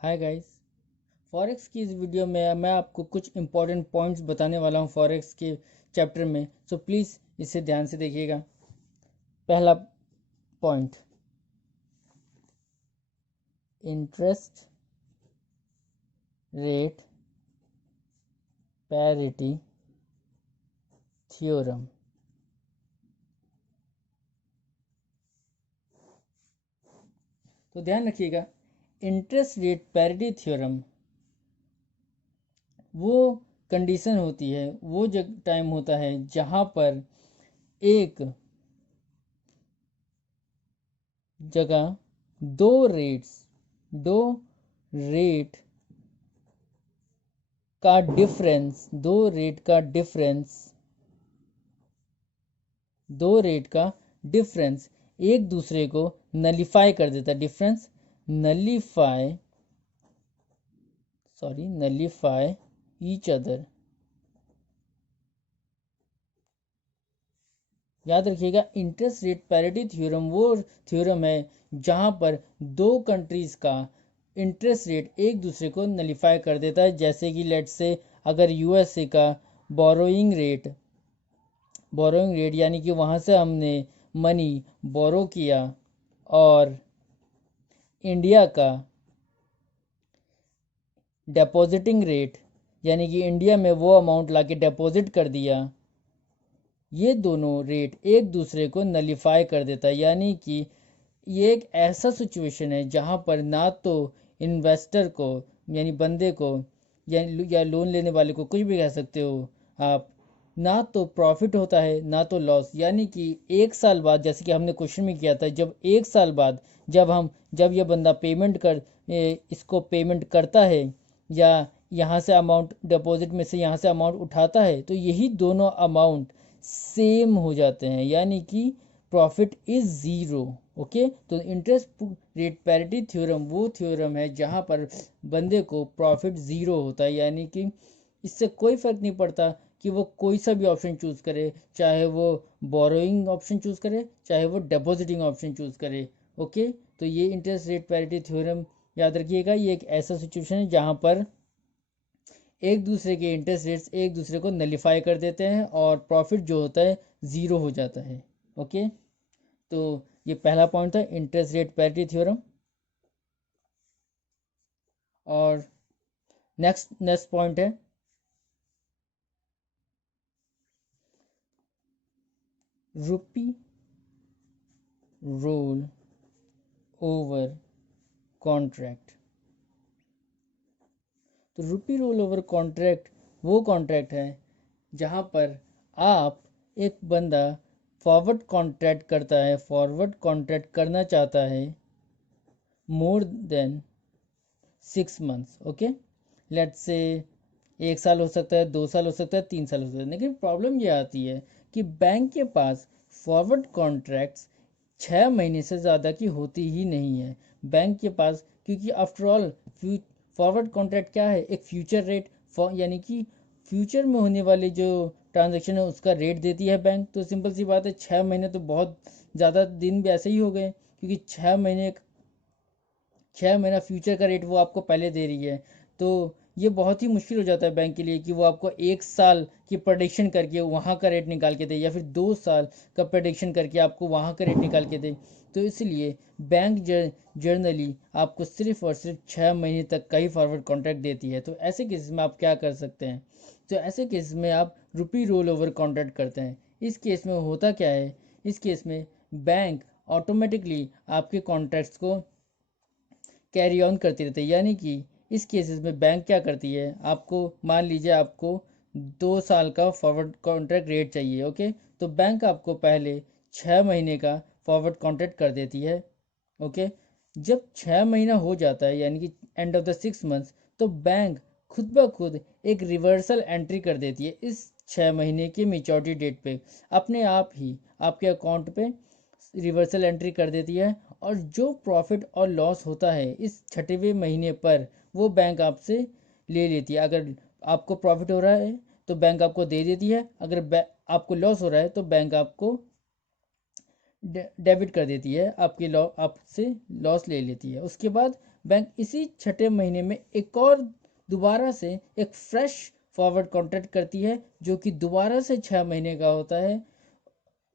Hi guys. Forex की इस video में मैं आपको कुछ इंपॉर्टेंट पॉइंट्स बताने वाला हूँ फॉरेक्स के चैप्टर में, सो प्लीज़ इसे ध्यान से देखिएगा। पहला point, interest rate parity theorem. तो ध्यान रखिएगा, इंटरेस्ट रेट पैरिटी थ्योरम वो कंडीशन होती है, वो जब टाइम होता है जहाँ पर एक जगह दो रेट का डिफरेंस दो रेट का डिफरेंस एक दूसरे को नलीफाई कर देता है। Difference nullify each other. याद रखिएगा, इंटरेस्ट रेट पैरिटी थ्योरम वो थ्योरम है जहां पर दो कंट्रीज का इंटरेस्ट रेट एक दूसरे को नलीफाई कर देता है। जैसे कि लेट्स से, अगर यूएसए का बोरोइंग रेट यानी कि वहां से हमने मनी बोरो किया, और इंडिया का डेपोजिटिंग रेट यानी कि इंडिया में वो अमाउंट लाके डेपोजिट कर दिया, ये दोनों रेट एक दूसरे को नलीफाई कर देता है। यानी कि ये एक ऐसा सिचुएशन है जहां पर ना तो इन्वेस्टर को यानी बंदे को या लोन लेने वाले को, कुछ भी कह सकते हो आप, ना तो प्रॉफिट होता है ना तो लॉस। यानी कि एक साल बाद, जैसे कि हमने क्वेश्चन में किया था, जब एक साल बाद जब ये बंदा इसको पेमेंट करता है या यहाँ से अमाउंट डिपॉजिट में से यहाँ से अमाउंट उठाता है, तो यही दोनों अमाउंट सेम हो जाते हैं, यानी कि प्रॉफिट इज ज़ीरो। ओके, तो इंटरेस्ट रेट पैरिटी थ्योरम वो थ्योरम है जहाँ पर बंदे को प्रॉफिट ज़ीरो होता है। यानी कि इससे कोई फ़र्क नहीं पड़ता कि वो कोई सा भी ऑप्शन चूज़ करे, चाहे वो बोरोइंग ऑप्शन चूज़ करे, चाहे वो डिपॉजिटिंग ऑप्शन चूज़ करे। ओके, तो ये इंटरेस्ट रेट पैरिटी थ्योरम याद रखिएगा, ये एक ऐसा सिचुएशन है जहाँ पर एक दूसरे के इंटरेस्ट रेट्स एक दूसरे को नलीफाई कर देते हैं और प्रॉफिट जो होता है ज़ीरो हो जाता है। ओके, तो ये पहला पॉइंट था, इंटरेस्ट रेट पैरिटी थ्योरम। और नेक्स्ट पॉइंट है रुपी रोल ओवर कॉन्ट्रैक्ट। तो रुपी रोल ओवर कॉन्ट्रैक्ट वो कॉन्ट्रैक्ट है जहाँ पर आप एक बंदा फॉरवर्ड कॉन्ट्रैक्ट करना चाहता है more than 6 months. Okay, let's say 1 साल हो सकता है, 2 साल हो सकता है, 3 साल हो सकता है। लेकिन प्रॉब्लम ये आती है कि बैंक के पास फॉरवर्ड कॉन्ट्रैक्ट्स 6 महीने से ज़्यादा की होती ही नहीं है बैंक के पास, क्योंकि आफ्टर ऑल फॉरवर्ड कॉन्ट्रैक्ट क्या है, एक फ्यूचर रेट, यानी कि फ्यूचर में होने वाले जो ट्रांजेक्शन है उसका रेट देती है बैंक। तो सिंपल सी बात है, 6 महीने तो बहुत ज़्यादा दिन भी ऐसे ही हो गए, क्योंकि 6 महीना फ्यूचर का रेट वो आपको पहले दे रही है। तो ये बहुत ही मुश्किल हो जाता है बैंक के लिए कि वो आपको 1 साल की प्रोडिक्शन करके वहाँ का रेट निकाल के दे, या फिर 2 साल का प्रोडिक्शन करके आपको वहाँ का रेट निकाल के दे। तो इसलिए बैंक जर्नली आपको सिर्फ और सिर्फ 6 महीने तक का ही फॉरवर्ड कॉन्ट्रैक्ट देती है। तो ऐसे केस में आप क्या कर सकते हैं, तो ऐसे केस में आप रुपी रोल ओवर कॉन्ट्रैक्ट करते हैं। इस केस में होता क्या है, इस केस में बैंक ऑटोमेटिकली आपके कॉन्ट्रैक्ट्स को कैरी ऑन करती रहती है। यानी कि इस केसेस में बैंक क्या करती है, आपको मान लीजिए आपको 2 साल का फॉरवर्ड कॉन्ट्रैक्ट रेट चाहिए। ओके, तो बैंक आपको पहले 6 महीने का फॉरवर्ड कॉन्ट्रैक्ट कर देती है। ओके, जब 6 महीना हो जाता है यानी कि एंड ऑफ द 6 मंथ्स, तो बैंक खुद ब खुद एक रिवर्सल एंट्री कर देती है इस 6 महीने के मेचोरिटी डेट पे, अपने आप ही आपके अकाउंट पे रिवर्सल एंट्री कर देती है। और जो प्रॉफिट और लॉस होता है इस 6वें महीने पर, वो बैंक आपसे ले लेती है। अगर आपको प्रॉफिट हो रहा है तो बैंक आपको दे देती है, अगर आपको लॉस हो रहा है तो बैंक आपको डेबिट कर देती है, आपसे लॉस ले लेती है। उसके बाद बैंक इसी छठे महीने में एक और दोबारा से एक फ्रेश फॉरवर्ड कॉन्ट्रैक्ट करती है, जो कि दोबारा से 6 महीने का होता है।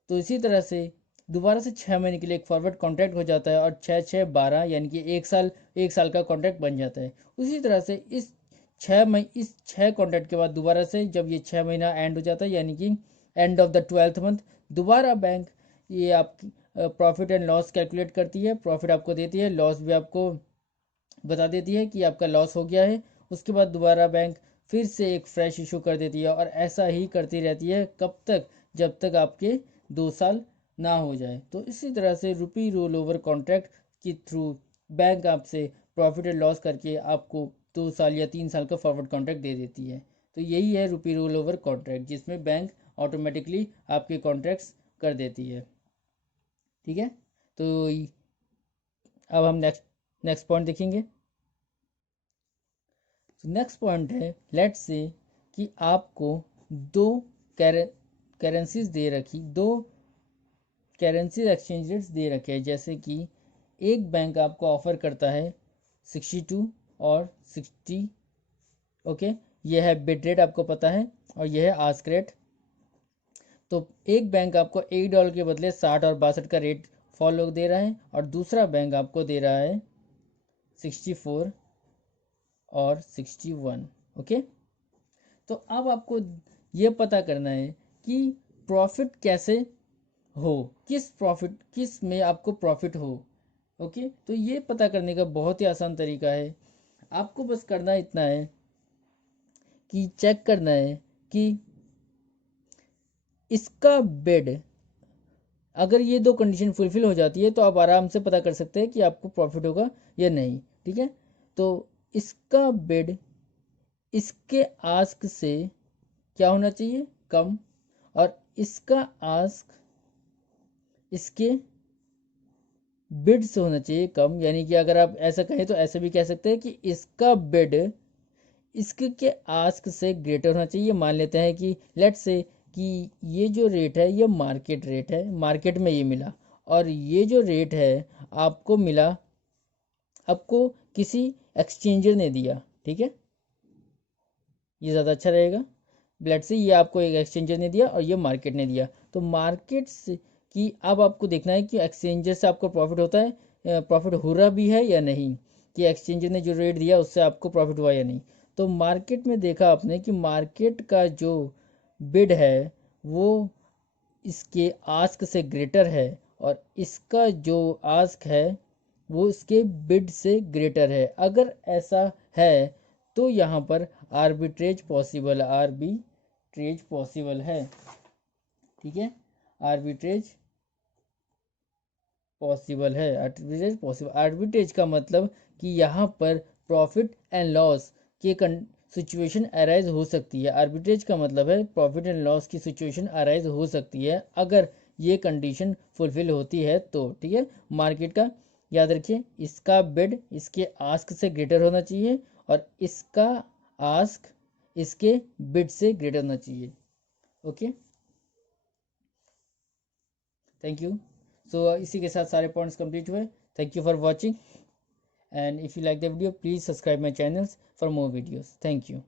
तो इसी तरह से दोबारा से 6 महीने के लिए एक फॉरवर्ड कॉन्ट्रैक्ट हो जाता है, और 6 6 12 यानी कि एक साल का कॉन्ट्रैक्ट बन जाता है। उसी तरह से इस 6 कॉन्ट्रैक्ट के बाद दोबारा से जब ये 6 महीना एंड हो जाता है, यानी कि end of the 12th month, दोबारा बैंक ये आपकी प्रॉफिट एंड लॉस कैलकुलेट करती है, प्रॉफिट आपको देती है, लॉस भी आपको बता देती है कि आपका लॉस हो गया है। उसके बाद दोबारा बैंक फिर से एक फ्रेश इशू कर देती है, और ऐसा ही करती रहती है कब तक, जब तक आपके 2 साल ना हो जाए। तो इसी तरह से रुपी रोल ओवर कॉन्ट्रैक्ट के थ्रू बैंक आपसे प्रॉफिट एंड लॉस करके आपको 2 साल या 3 साल का फॉरवर्ड कॉन्ट्रैक्ट दे देती है। तो यही है रुपी रोल ओवर कॉन्ट्रैक्ट, जिसमें बैंक ऑटोमेटिकली आपके कॉन्ट्रैक्ट्स कर देती है। ठीक है, तो अब हम नेक्स्ट पॉइंट देखेंगे। नेक्स्ट पॉइंट है, लेट्स से कि आपको दो करेंसीज दे रखी, दो करेंसी एक्सचेंज रेट्स दे रखे हैं। जैसे कि एक बैंक आपको ऑफर करता है 62 और 60, ओके, यह है बिड रेट, आपको पता है, और यह है आस्क रेट। तो एक बैंक आपको $1 के बदले 60 और 62 का रेट फॉलो दे रहा है, और दूसरा बैंक आपको दे रहा है 64 और 61, ओके। तो अब आपको ये पता करना है कि प्रॉफिट कैसे हो, किस में आपको प्रॉफिट हो, ओके। तो ये पता करने का बहुत ही आसान तरीका है। आपको बस करना इतना है कि चेक करना है कि इसका बिड, अगर ये दो कंडीशन फुलफिल हो जाती है तो आप आराम से पता कर सकते हैं कि आपको प्रॉफिट होगा या नहीं। ठीक है, तो इसका बिड इसके आस्क से क्या होना चाहिए, कम, और इसका आस्क इसके बिड से होना चाहिए कम। यानी कि अगर आप ऐसा कहें तो ऐसे भी कह सकते हैं कि इसका बिड इसके के आस्क से ग्रेटर होना चाहिए। मान लेते हैं कि लेट्स से कि ये जो रेट है ये मार्केट रेट है, मार्केट में ये मिला, और ये जो रेट है आपको मिला, आपको किसी एक्सचेंजर ने दिया। ठीक है, ये ज़्यादा अच्छा रहेगा। लेट्स से ये आपको एक एक्सचेंजर ने दिया और ये मार्केट ने दिया। तो मार्केट से कि अब आपको देखना है कि एक्सचेंजर से आपको प्रॉफिट होता है, प्रॉफिट हो रहा भी है या नहीं, कि एक्सचेंजर ने जो रेट दिया उससे आपको प्रॉफिट हुआ या नहीं। तो मार्केट में देखा आपने कि मार्केट का जो बिड है वो इसके आस्क से ग्रेटर है, और इसका जो आस्क है वो इसके बिड से ग्रेटर है। अगर ऐसा है तो यहाँ पर आर्बिट्रेज पॉसिबल है। ठीक है, आर्बिट्रेज पॉसिबल है। आर्बिट्रेज का मतलब कि यहाँ पर प्रॉफिट एंड लॉस के सिचुएशन अराइज हो सकती है। आर्बिट्रेज का मतलब है प्रॉफिट एंड लॉस की सिचुएशन अराइज हो सकती है अगर ये कंडीशन फुलफिल होती है तो। ठीक है, मार्केट का याद रखिए, इसका बिड इसके आस्क से ग्रेटर होना चाहिए, और इसका आस्क इसके बिड से ग्रेटर होना चाहिए। Okay, thank you. सो इसी के साथ सारे पॉइंट्स कंप्लीट हुए। Thank you for watching, and if you like the video please subscribe my channels for more videos. Thank you.